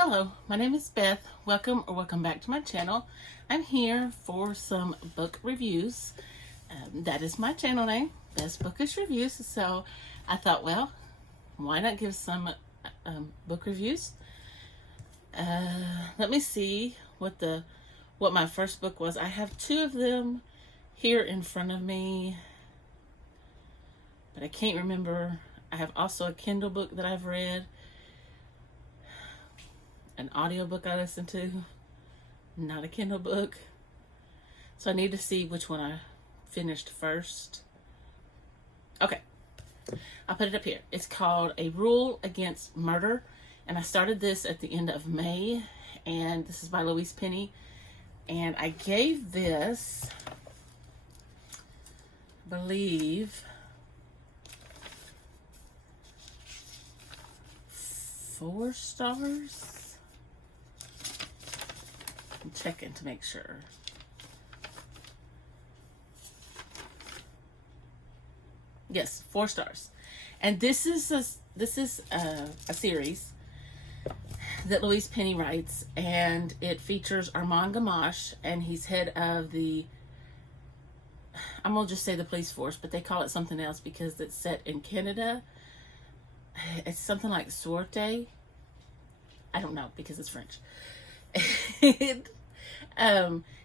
Hello, my name is Beth. Welcome back to my channel. I'm here for some book reviews. That is my channel name, Beth's Bookish Reviews. So I thought, well, why not give some book reviews? Let me see what my first book was. I have two of them here in front of me, but I can't remember. I have also a Kindle book that I've read, an audiobook I listened to, not a Kindle book. So I need to see which one I finished first. Okay, I'll put it up here. It's called A Rule Against Murder, and I started this at the end of May, and this is by Louise Penny. And I gave this, I believe, 4 stars. I'm checking to make sure. Yes, 4 stars. And this is a series that Louise Penny writes, and it features Armand Gamache, and he's head of the, I'm gonna just say the police force, but they call it something else because it's set in Canada. It's something like Sûreté. I don't know because it's French.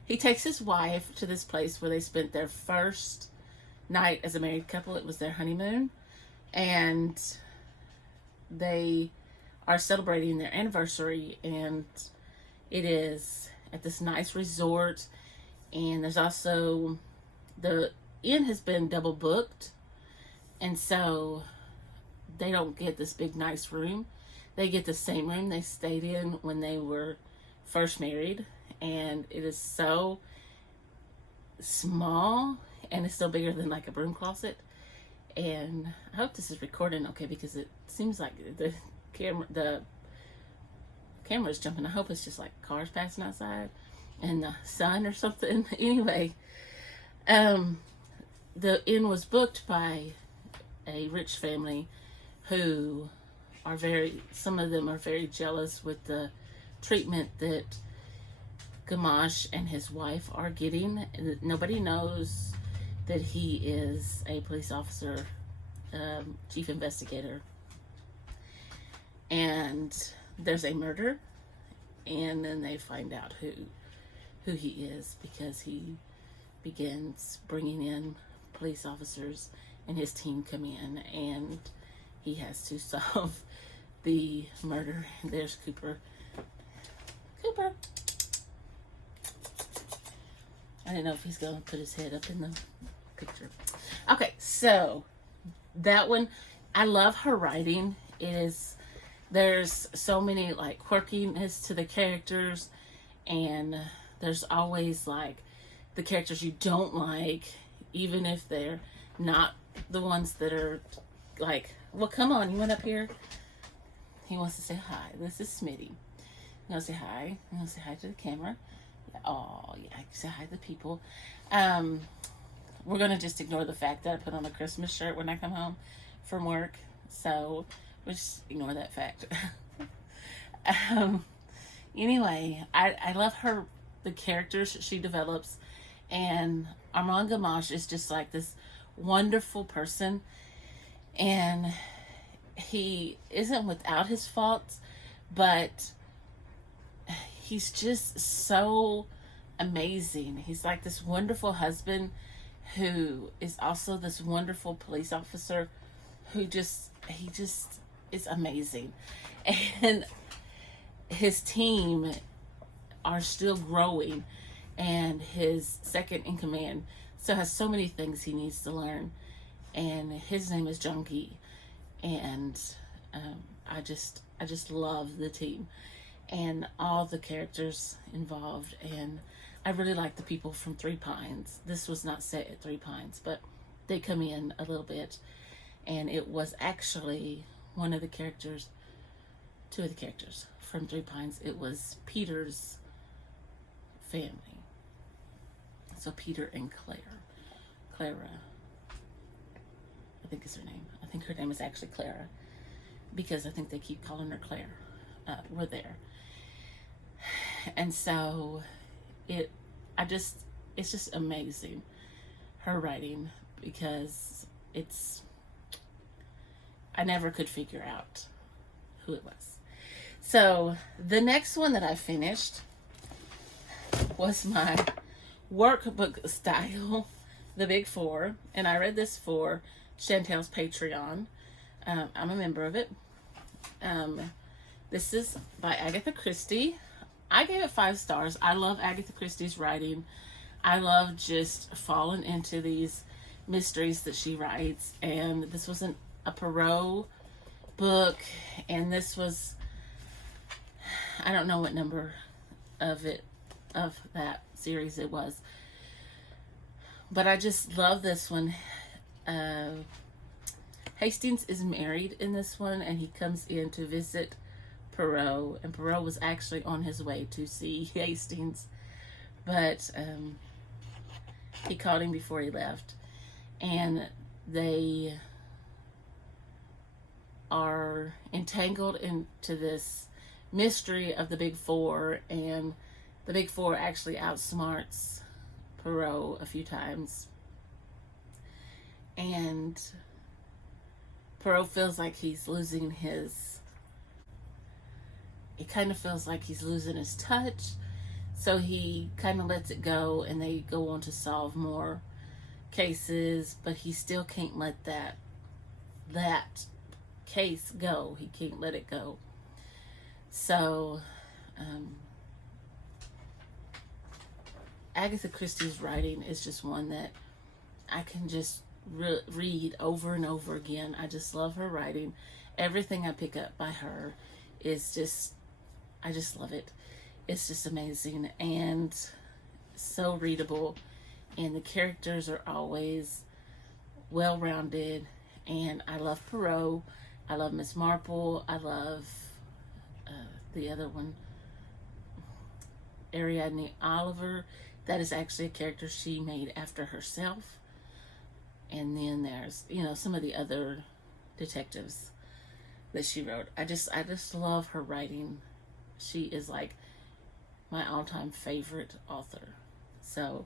He takes his wife to this place where they spent their first night as a married couple. It was their honeymoon, and they are celebrating their anniversary, and it is at this nice resort. And there's also, the inn has been double booked, and so they don't get this big nice room. They get the same room they stayed in when they were first married, and it is so small, and it's still bigger than like a broom closet. And I hope this is recording okay, because it seems like the camera is jumping. I hope it's just like cars passing outside and the sun or something. Anyway, the inn was booked by a rich family who are some of them are very jealous with the treatment that Gamache and his wife are getting. Nobody knows that he is a police officer, chief investigator. And there's a murder, and then they find out who he is, because he begins bringing in police officers, and his team come in, and he has to solve the murder. And there's Cooper. I didn't know if he's going to put his head up in the picture. Okay, so that one, I love her writing. There's so many like quirkiness to the characters, and there's always like the characters you don't like, even if they're not the ones that are like, well, come on, you went up here. He wants to say hi. This is Smitty. You want to say hi? You want to say hi to the camera? Oh, yeah, say hi to the people. We're going to just ignore the fact that I put on a Christmas shirt when I come home from work. So we'll just ignore that fact. Anyway, I love the characters she develops. And Armand Gamache is just like this wonderful person. And he isn't without his faults, but he's just so amazing. He's like this wonderful husband who is also this wonderful police officer he just is amazing. And his team are still growing, and his second in command still has so many things he needs to learn, and his name is John Gee. And I just love the team and all the characters involved. And I really like the people from Three Pines. This was not set at Three Pines, but they come in a little bit. And it was actually two of the characters from Three Pines. It was Peter's family. So Peter and Clara, I think is her name. think her name is actually Clara, because I think they keep calling her Claire, were there. And so it, I just, it's just amazing, her writing, because it's, I never could figure out who it was. So the next one that I finished was my workbook style, The Big Four, and I read this for Chantel's Patreon. I'm a member of it. This is by Agatha Christie. I gave it 5 stars. I love Agatha Christie's writing. I love just falling into these mysteries that she writes. And this was a Poirot book, and this was, I don't know what number of that series it was, but I just love this one. Hastings is married in this one, and he comes in to visit Poirot, and Poirot was actually on his way to see Hastings, but he caught him before he left, and they are entangled into this mystery of the Big Four, and the Big Four actually outsmarts Poirot a few times, and Poirot feels like he's losing his, it kind of feels like he's losing his touch, so he kind of lets it go, and they go on to solve more cases, but he still can't let that case go. He can't let it go. So Agatha Christie's writing is just one that I can just read over and over again. I just love her writing. Everything I pick up by her is just, I just love it. It's just amazing and so readable, and the characters are always well-rounded, and I love Poirot. I love Miss Marple. I love the other one, Ariadne Oliver. That is actually a character she made after herself. And then there's, some of the other detectives that she wrote. I just love her writing. She is like my all-time favorite author. So,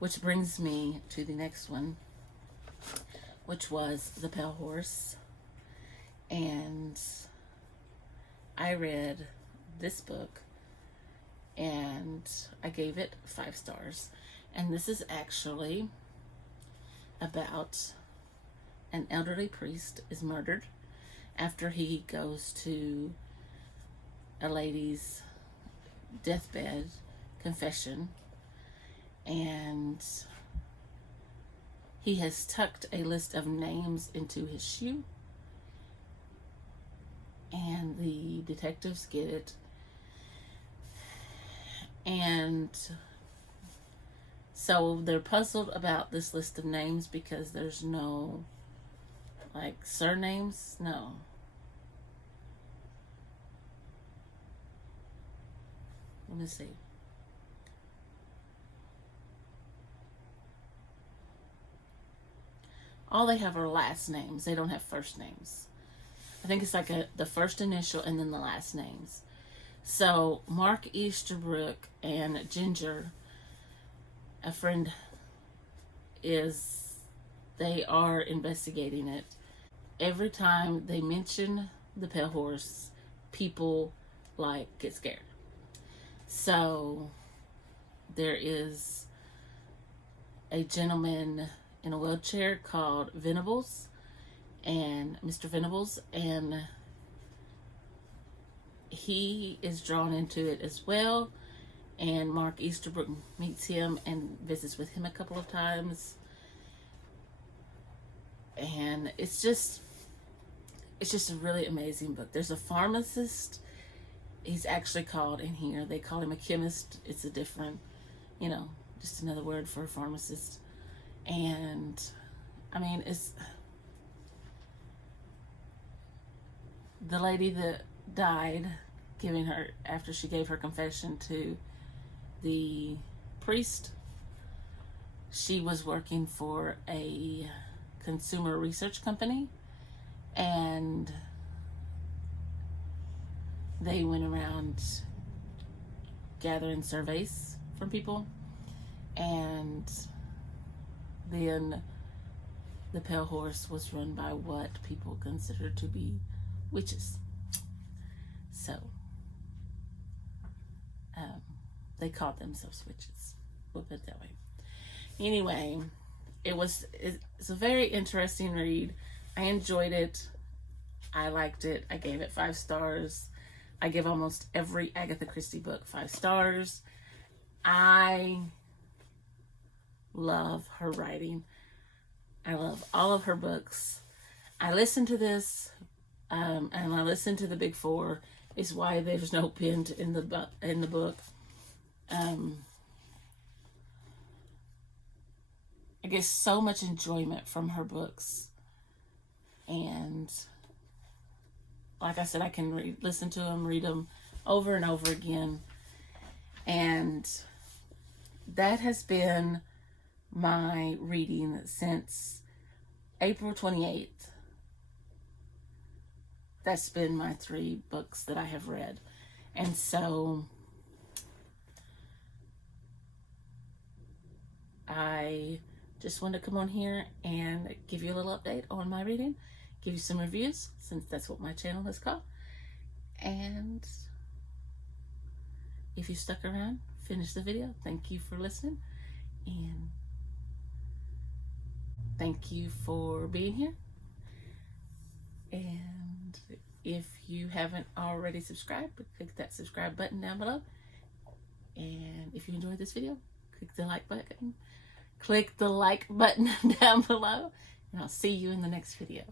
which brings me to the next one, which was The Pale Horse. And I read this book, and I gave it 5 stars. And this is actually about an elderly priest is murdered after he goes to a lady's deathbed confession, and he has tucked a list of names into his shoe, and the detectives get it, and so they're puzzled about this list of names because there's no, like, surnames. No. Let me see. All they have are last names. They don't have first names. I think it's like the first initial and then the last names. So Mark Easterbrook and Ginger, a friend, they are investigating it. Every time they mention the Pale Horse, people get scared. So there is a gentleman in a wheelchair called Venables, and Mr. Venables, and he is drawn into it as well. And Mark Easterbrook meets him and visits with him a couple of times. And it's just a really amazing book. There's a pharmacist. He's actually called in here, they call him a chemist. It's a different, just another word for a pharmacist. And I mean, it's the lady that died, after she gave her confession to the priest. She was working for a consumer research company, and they went around gathering surveys from people, and then the Pale Horse was run by what people consider to be witches. So they called themselves witches. We'll put it that way. Anyway, it's a very interesting read. I enjoyed it. I liked it. I gave it 5 stars. I give almost every Agatha Christie book 5 stars. I love her writing. I love all of her books. I listened to this, and I listened to the Big Four. Is why there's no pin in the book. I get so much enjoyment from her books, and like I said, I can listen to them, read them over and over again, and that has been my reading since April 28th. That's been my 3 books that I have read. And so I just wanted to come on here and give you a little update on my reading, give you some reviews, since that's what my channel is called. And if you stuck around, finish the video, thank you for listening, and thank you for being here. And if you haven't already subscribed, click that subscribe button down below. And if you enjoyed this video, click the like button. Click the like button down below. And I'll see you in the next video.